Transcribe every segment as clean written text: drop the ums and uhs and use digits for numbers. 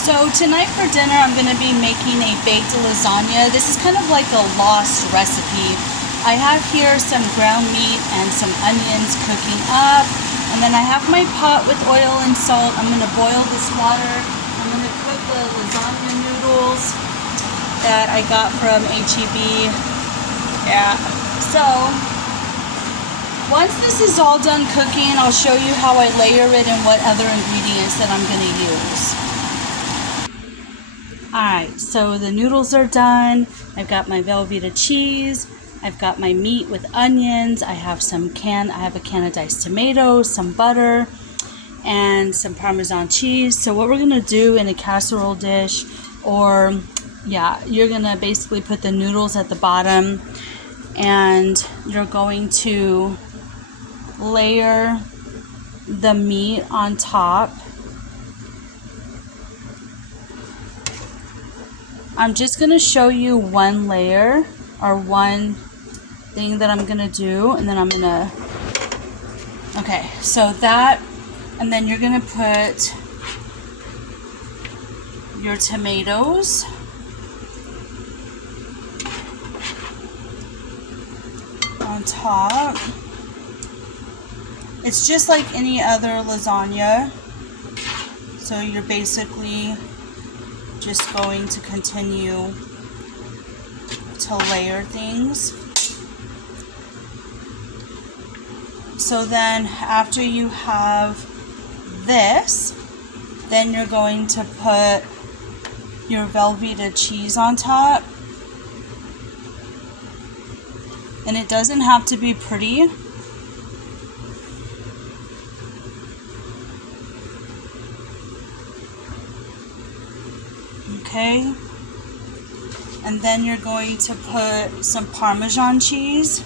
So tonight for dinner I'm going to be making a baked lasagna. This is kind of like a lost recipe. I have here some ground meat and some onions cooking up. And then I have my pot with oil and salt. I'm going to boil this water. I'm going to cook the lasagna noodles that I got from HEB. Yeah. So once this is all done cooking, I'll show you how I layer it and what other ingredients that I'm going to use. Alright, so the noodles are done. I've got my Velveeta cheese. I've got my meat with onions. I have a can of diced tomatoes, some butter, and some Parmesan cheese. So what we're going to do in a casserole dish, or yeah, you're going to basically put the noodles at the bottom and you're going to layer the meat on top. I'm just going to show you one layer or one thing that I'm going to do, and then I'm going to, okay, so that, and then you're going to put your tomatoes, on top. It's just like any other lasagna, so you're basically just going to continue to layer things. So then after you have this, then you're going to put your Velveeta cheese on top. And it doesn't have to be pretty. Okay. And then you're going to put some Parmesan cheese.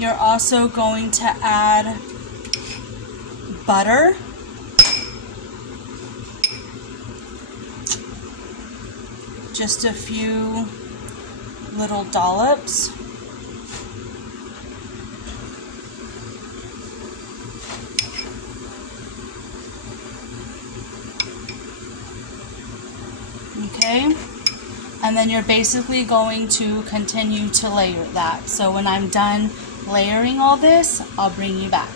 You're also going to add butter. Just a few little dollops. Okay, and then you're basically going to continue to layer that. So when I'm done layering all this, I'll bring you back.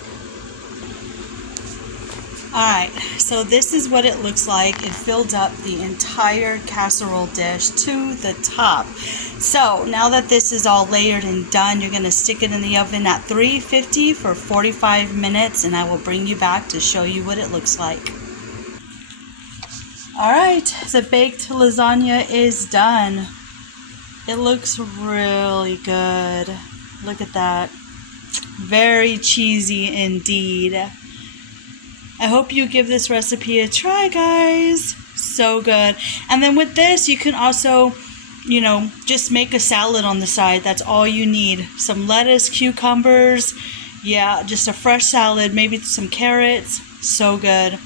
Alright, so this is what it looks like. It filled up the entire casserole dish to the top. So now that this is all layered and done, you're going to stick it in the oven at 350 for 45 minutes, and I will bring you back to show you what it looks like. Alright, the baked lasagna is done. It looks really good. Look at that. Very cheesy indeed. I hope you give this recipe a try, guys. So good. And then with this, you can also, you know, just make a salad on the side. That's all you need. Some lettuce, cucumbers. Yeah, just a fresh salad. Maybe some carrots. So good.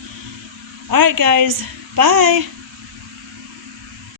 Alright, guys. Bye.